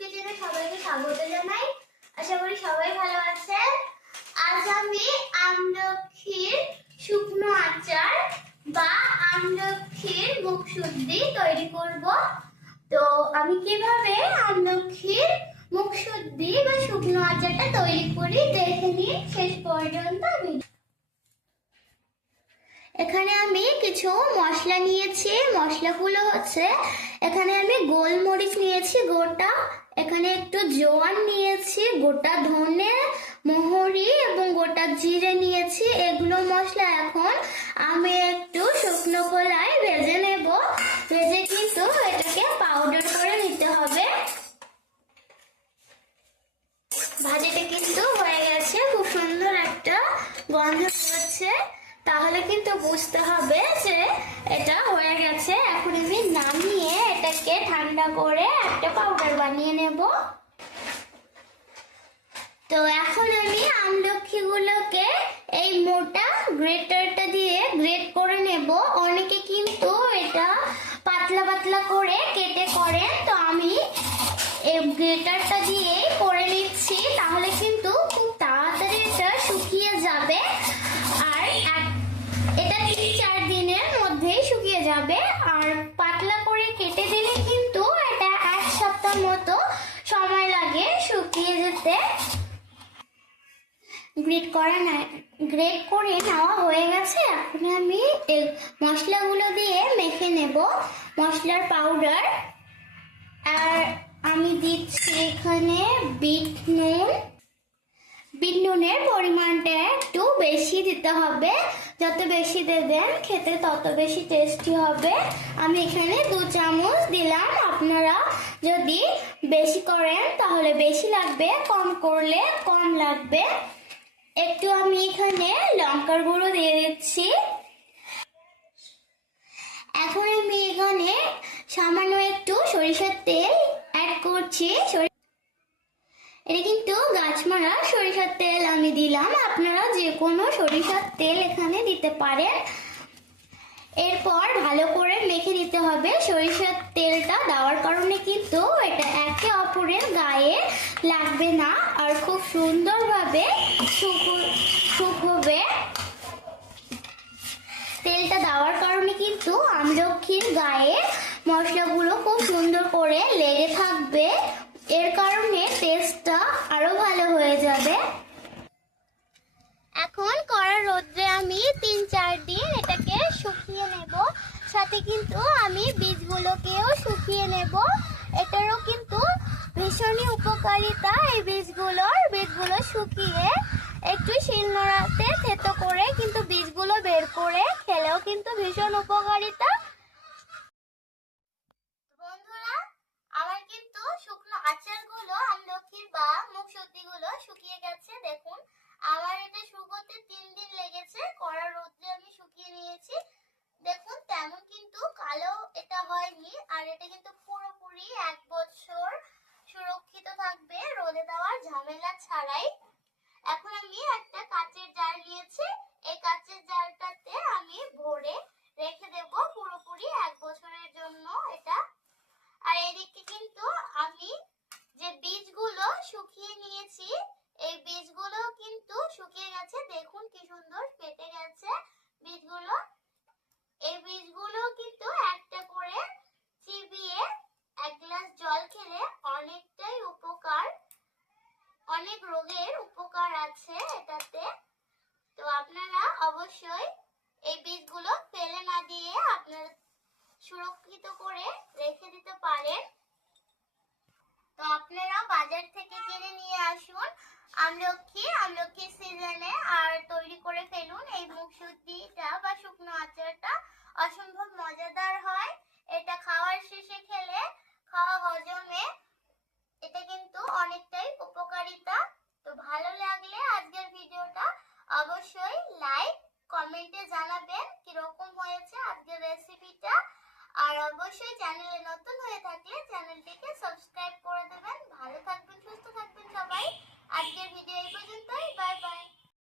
কিচেনে সবাইকে স্বাগত জানাই। আশা করি সবাই ভালো আছেন। আজ আমি আমলক্ষীর শুকনো আচার বা আমলক্ষীর তৈরি করব। তো আমি কীভাবে আমলক্ষীর মুখ বা শুকনো আচারটা তৈরি করি দেখে নিন শেষ পর্যন্ত ভিডিও এখানে আমি কিছু মশলা নিয়েছি। মশলাগুলো হচ্ছে, এখানে আমি গোলমরিচ নিয়েছি গোটা। এখানে একটু জোয়ান নিয়েছি, গোটা ধনে, মোহরি এবং গোটা জিরে নিয়েছি। এগুলো মশলা এখন আমি একটু শুকনো কলায় ভেজে নেব। ভেজে কিন্তু এটাকে পাউডার করে নিতে হবে। ভাজিটা কিন্তু হয়ে গেছে, খুব সুন্দর একটা গন্ধ বেরোচ্ছে। তাহলে কিন্তু বুঝতে হবে যে এটা হয়ে গেছে এখন আমি নামিয়ে ঠান্ডা করে একটা পাউডার বানিয়ে নেব। তো এখন আমি আমলক্ষীগুলোকে এই মোটা গ্রেটারটা দিয়ে গ্রেট করে নেব। অনেকে কিন্তু এটা পাতলা পাতলা করে কেটে করেন তো আমি এই গ্রেটারটা দিয়ে করে নিচ্ছি। তাহলে কিন্তু খুব তাড়াতাড়ি এটা শুকিয়ে যাবে। আর এটা তিন চার দিনের মধ্যেই শুকিয়ে যাবে। আর পাতলা করে কেটে দিলে কিন্তু এটা এক সপ্তাহ মতো সময় লাগে শুকিয়ে যেতে। গ্রেট করা না গ্রেট করে নেওয়া হয়ে গেছে। এখন আমি মশলাগুলো দিয়ে মেখে নেব, মশলার পাউডার আর আমি দিচ্ছি এখানে বিট নুন। বিট নুনের পরিমাণটা একটু বেশি দিতে হবে। যত বেশি দেবেন খেতে তত বেশি টেস্টি হবে। আমি এখানে দু চামচ দিলাম। আপনারা যদি বেশি করেন, তাহলে বেশি লাগবে, কম করলে কম লাগবে। একটু আমি এখানে লঙ্কার গুঁড়ো দিয়ে দিচ্ছি। এখন আমি এখানে সামান্য একটু সরিষার তেল অ্যাড করছি। এটা কিন্তু গাছমারা সরিষার তেল আমি দিলাম। আপনারা যে কোনো সরিষার তেল এখানে দিতে পারেন। এরপর ভালো করে মেখে নিতে হবে। সরিষার তেলটা দেওয়ার কারণে কিন্তু এটা একে অপরের গায়ে লাগবে না। আর খুব সুন্দরভাবে শুক- শুকোবে। তেলটা দেওয়ার কারণে কিন্তু আমলক্ষীর গায়ে মশলাগুলো খুব সুন্দর করে লেগে থাকবে। এর কারণে টেস্টটা আরও ভালো হয়ে যাবে। এখন কড়া রোদ্রে আমি তিন চার দিন এটাকে শুকিয়ে নেব সাথে কিন্তু আমি বীজগুলোকেও শুকিয়ে নেব এটারও কিন্তু উপকারিতা এই বীজগুলোর বীজগুলো শুকিয়ে একটু শিলনোড়াতে থেতো করে কিন্তু বীজগুলো বের করে খেলেও কিন্তু ভীষণ উপকারিতা। আমার কিন্তু শুকনো আচারগুলো আমলক্ষীর বা মুখ শুকিয়ে গেছে, দেখুন আমার এটা শুকোতে তিন দিন লেগেছে কড়া রোদ্রে আমি শুকিয়ে নিয়েছি দেখুন তেমন কিন্তু কালো এটা হয়নি আর এটা কিন্তু পুরোপুরি এক বছর সুরক্ষিত থাকবে রোদে দেওয়ার ঝামেলা ছাড়াই এখন আমি একটা কাচের জার নিয়েছি এই কাচের জারটাতে আমি ভরে রেখে দেব পুরোপুরি এক বছরের জন্য এটা আর এদিকে কিন্তু আমি যে বীজগুলো শুকিয়ে নিয়েছি এই বীজগুলো কিন্তু শুকিয়ে গেছে দেখুন কি সুন্দর কেটে গেছে বীজগুলো এই বীজগুলো কিন্তু একটা করে চিবিয়ে এক গ্লাস জল খেলে অনেকটাই উপকার অনেক রোগের উপকার আছে এটাতে তো আপনারা অবশ্যই এই বীজগুলো ফেলে না দিয়ে আপনারা সুরক্ষিত করে রেখে দিতে পারেন। তো আপনারা বাজার থেকে কিনে নিয়ে আসুন। আমলক্ষী আমলক্ষী সিজনে আর তৈরি করে ফেলুন এই মুখ শুদ্ধিটা বা শুকনো আচারটা অসম্ভব মজাদার হয় এটা খাওয়ার শেষে খেলে খাওয়া হজমে এটা কিন্তু অনেকটাই উপকারিতা তো ভালো লাগলে আজকের ভিডিওটা অবশ্যই লাইক কমেন্টে জানাবেন কীরকম হয়েছে আজকের রেসিপিটা আর অবশ্যই চ্যানেলে নতুন হয়ে থাকলে চ্যানেলটিকে সাবস্ক্রাইব করে দেবেন। ভালো থাকবেন, সুস্থ থাকবেন সবাই। আজকের ভিডিও এই পর্যন্তই। Bye bye.